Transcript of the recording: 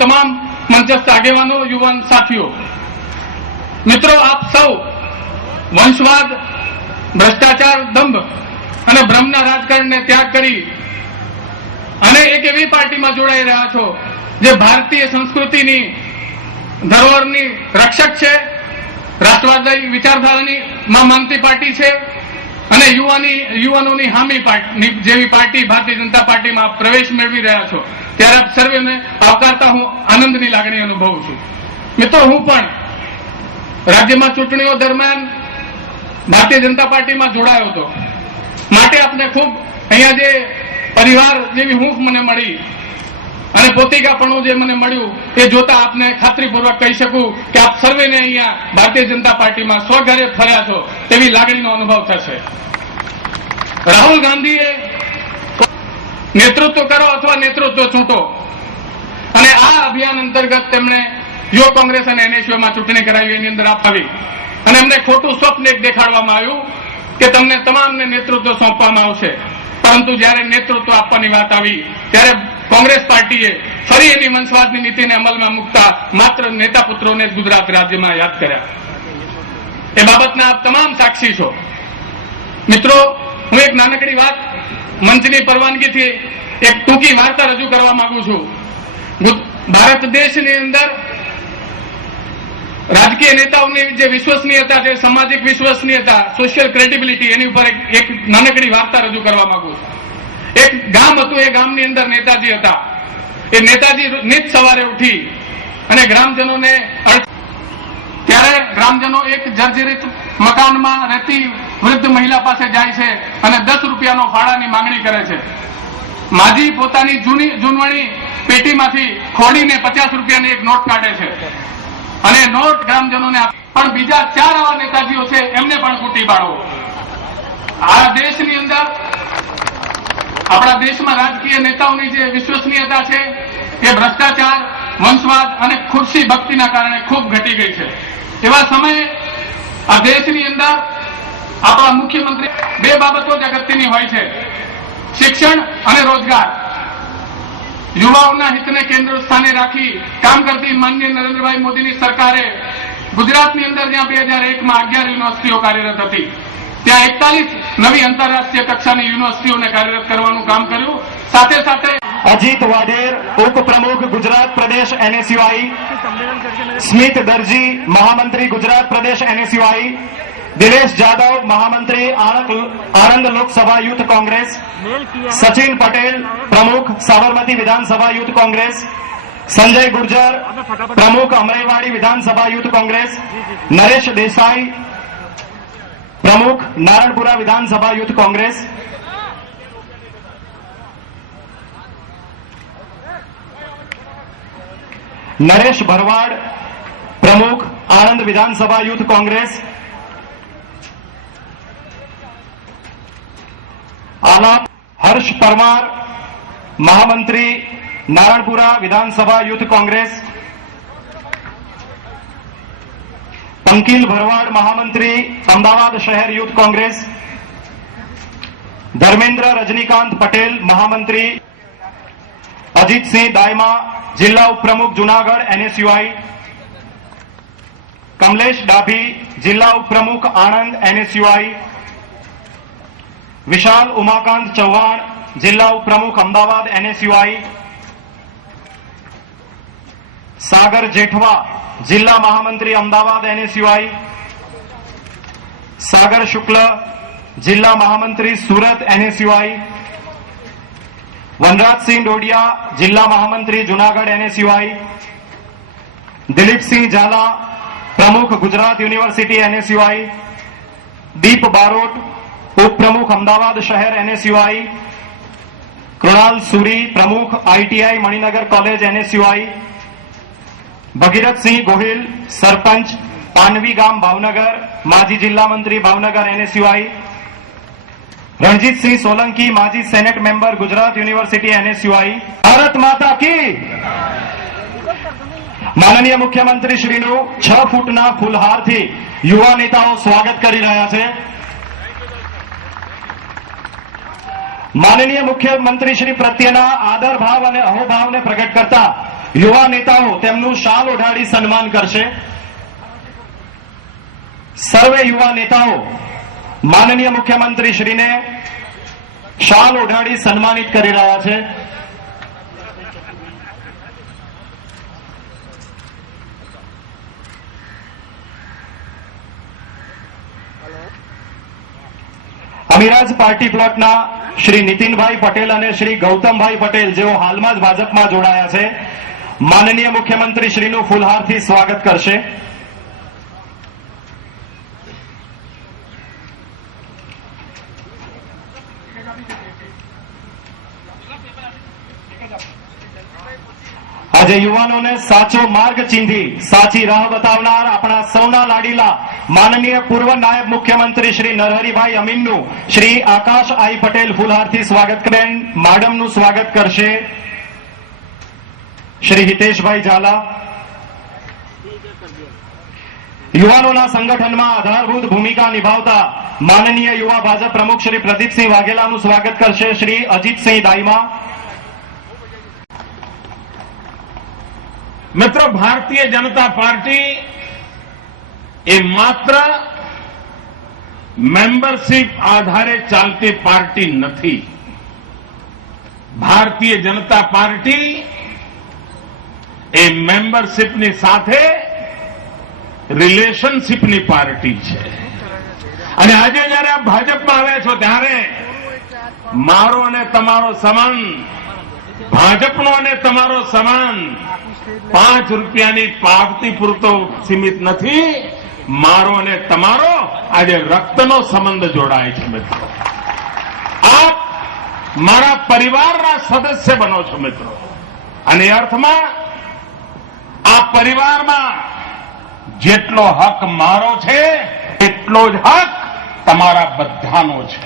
તમામ મંચસ્થ આગેવાનો, યુવાન સાથીઓ, મિત્રો, આપ સૌ વંશવાદ, ભ્રષ્ટાચાર, દંભ અને ભ્રમના રાજકારણને ત્યાગ કરી અને એક એવી પાર્ટીમાં જોડાઈ રહ્યા છો જે ભારતીય સંસ્કૃતિની ધરોહરની રક્ષક છે, રાષ્ટ્રવાદી વિચારધારાની માં માનતી પાર્ટી છે અને યુવાનોની હામી જેવી પાર્ટી ભારતીય જનતા પાર્ટીમાં પ્રવેશ મેળવી રહ્યા છો, ત્યારે આપ સર્વેને આવકારતા હું આનંદની લાગણી અનુભવું છું. મિત્રો, હું પણ રાજ્યમાં ચૂંટણીઓ દરમિયાન ભારતીય જનતા પાર્ટીમાં જોડાયો હતો, માટે આપને ખૂબ અહીંયા જે પરિવાર જેવી હૂંફ મને મળી અને પોતિકાપણું જે મને મળ્યું એ જોતા આપને ખાતરીપૂર્વક કહી શકું કે આપ સર્વેને અહીંયા ભારતીય જનતા પાર્ટીમાં સ્વઘરે ફર્યા છો તેવી લાગણીનો અનુભવ થશે. રાહુલ ગાંધીએ નેતૃત્વ કરો અથવા નેતૃત્વ ચૂંટો, અને આ અભિયાન અંતર્ગત તેમણે યુવક કોંગ્રેસ અને એનએસયુમાં ચૂંટણી કરાવી, એની અંદર આપ આવી અને એમને ખોટું સ્વપ્ન એક દેખાડવામાં આવ્યું કે તમને તમામને નેતૃત્વ સોંપવામાં આવશે, પરંતુ જ્યારે નેતૃત્વ આપવાની વાત આવી ત્યારે કોંગ્રેસ પાર્ટીએ ફરી એની વંશવાદની નીતિને અમલમાં મૂકતા માત્ર નેતા પુત્રોને જ ગુજરાત રાજ્યમાં યાદ કર્યા. એ બાબતના આપ તમામ સાક્ષી છો. મિત્રો, હું એક નાનકડી વાત મંચની પરવાનગીથી એક ટૂંકી વાર્તા રજૂ કરવા માંગુ છું. ભારત દેશની અંદર રાજકીય નેતાઓની જે વિશ્વસનીયતા છે, સામાજિક વિશ્વસનીયતા, સોશિયલ ક્રેડિબિલિટી, એની ઉપર એક નાનકડી વાર્તા રજૂ કરવા માંગુ છું. એક ગામ હતું, એ ગામની અંદર નેતાજી હતા. એ નેતાજી નિત સવારે ઉઠી અને ગ્રામજનોને ત્યારે ગ્રામજનો એક જર્જરિત મકાનમાં રહેતી વૃદ્ધ મહિલા પાસે જાય છે અને 10 રૂપિયાનો ફાળાની માંગણી કરે છે. માજી પોતાની જૂનવાણી પેટીમાંથી ખોડીને 50 રૂપિયાની એક નોટ કાઢે છે અને નોટ ગ્રામજનોને પણ બીજા 4 આવા નેતાજીઓ છે, એમને પણ કૂટી પાડો. આ દેશની અંદર, આપણા દેશમાં રાજકીય નેતાઓની જે વિશ્વસનીયતા છે એ ભ્રષ્ટાચાર, વંશવાદ અને ખુરશી ભક્તિના કારણે ખૂબ ઘટી ગઈ છે. એવા સમયે આ દેશની અંદર આપણા મુખ્યમંત્રી 2 બાબતો જ અગત્યની હોય છે: શિક્ષણ અને રોજગાર. યુવાઓના હિતને કેન્દ્ર સ્થાને રાખી કામ કરતી માનનીય નરેન્દ્રભાઈ મોદીની સરકારે ગુજરાતની અંદર જ્યાં 2001માં 11 યુનિવર્સિટીઓ કાર્યરત હતી, ત્યાં 41 નવી આંતરરાષ્ટ્રીય કક્ષાની યુનિવર્સિટીઓને કાર્યરત કરવાનું કામ કર્યું. સાથે સાથે અજીત વાઢેર, ઉપપ્રમુખ ગુજરાત પ્રદેશ એનએસયુઆઈ, સ્મિત દરજી, મહામંત્રી ગુજરાત પ્રદેશ એનએસયુઆઈ, દિનેશ જાદવ, મહામંત્રી આણંદ લોકસભા યુથ કોંગ્રેસ, સચિન પટેલ, પ્રમુખ સાબરમતી વિધાનસભા યુથ કોંગ્રેસ, સંજય ગુર્જર, પ્રમુખ અમરાઈવાડી વિધાનસભા યુથ કોંગ્રેસ, નરેશ દેસાઈ, પ્રમુખ નારણપુરા વિધાનસભા યુથ કોંગ્રેસ, નરેશ ભરવાડ, પ્રમુખ આણંદ વિધાનસભા યુથ કોંગ્રેસ, આલાપ હર્ષ પરમાર, મહામંત્રી નારણપુરા વિધાનસભા યુથ કોંગ્રેસ, અંકિલ ભરવાડ, મહામંત્રી અમદાવાદ શહેર યુથ કોંગ્રેસ, ધર્મેન્દ્ર રજનીકાંત પટેલ, મહામંત્રી, અજીતસિંહ દાયમા, જિલ્લા ઉપપ્રમુખ જુનાગઢ એનએસયુઆઈ, કમલેશ ડાભી, જિલ્લા ઉપપ્રમુખ આણંદ એનએસયુઆઈ, વિશાલ ઉમાકાંત ચૌહાણ, જિલ્લા ઉપપ્રમુખ અમદાવાદ એનએસયુઆઈ, સાગર જેઠવા, જિલ્લા મહામંત્રી અમદાવાદ એનએસયુઆઈ, સાગર શુક્લ, જિલ્લા મહામંત્રી સુરત એનએસયુઆઈ, વનરાજસિંહ ડોડિયા, જિલ્લા મહામંત્રી જુનાગઢ એનએસયુઆઈ, દિલીપસિંહ ઝાલા, પ્રમુખ ગુજરાત યુનિવર્સિટી એનએસયુઆઈ, દીપ બારોટ, ઉપપ્રમુખ અમદાવાદ શહેર એનએસયુઆઈ, કૃણાલ સુરી, પ્રમુખ ITI Maninagar College NSUI, Bhagirathsinh Gohil, sarpanch Panvi ગામ ભાવનગર, માજી જિલ્લા મંત્રી ભાવનગર એનએસયુઆઈ, રણજીતસિંહ સોલંકી, માજી senate member Gujarat University NSUI. Bharat માતા કી. માનનીય મુખ્યમંત્રી શ્રીનું 6 ફૂટના ફૂલહારથી યુવા નેતાઓ સ્વાગત કરી રહ્યા છે. માનનીય મુખ્યમંત્રી શ્રી પ્રત્યેના આદર ભાવ અને અહોભાવને પ્રગટ કરતા યુવા નેતાઓ તેમનું શાલ ઓઢાડી સન્માન કરશે. સર્વે યુવા નેતાઓ માનનીય મુખ્યમંત્રી શ્રીને શાલ ઓઢાડી સન્માનિત કરી રહ્યા છે. અમિરાજ પાર્ટી પ્લોટના શ્રી નીતિનભાઈ પટેલ અને શ્રી ગૌતમભાઈ પટેલ જેઓ હાલમાં જ ભાજપમાં જોડાયા છે, માનનીય મુખ્યમંત્રી શ્રીનું ફૂલહારથી સ્વાગત કરશે. આજે યુવાનોને સાચો માર્ગ ચીંધી સાચી રાહ બતાવનાર આપણા સૌના લાડીલા માનનીય પૂર્વ નાયબ મુખ્યમંત્રી શ્રી નરહરીભાઈ અમીનનું શ્રી આકાશ આઈ પટેલ ફૂલહારથી સ્વાગત કરેન માડમનું સ્વાગત કરશે શ્રી હિતેશભાઈ ઝાલા. યુવાનોના સંગઠનમાં આધારભૂત ભૂમિકા નિભાવતા માનનીય યુવા ભાજપ પ્રમુખ શ્રી પ્રદીપસિંહ વાઘેલાનું સ્વાગત કરશે શ્રી અજીતસિંહ દાઈમા. મિત્રો, ભારતીય જનતા પાર્ટી એ માત્ર મેમ્બરશીપ આધારે ચાલતી પાર્ટી નથી. ભારતીય જનતા પાર્ટી એ મેમ્બરશીપની સાથે રિલેશનશીપની પાર્ટી છે. અને આજે જયારે આપ ભાજપમાં આવ્યા છો ત્યારે મારો અને તમારો સંબંધ ભાજપનો અને તમારો સંબંધ 5 રૂપિયાની પાવતી પૂરતો સીમિત નથી. મારો અને તમારો આજે રક્તનો સંબંધ જોડાય છે. મિત્રો, આપ મારા પરિવારના સદસ્ય બનો છો મિત્રો. અને એ અર્થમાં આ પરિવારમાં જેટલો હક મારો છે એટલો જ હક તમારા બધાનો છે.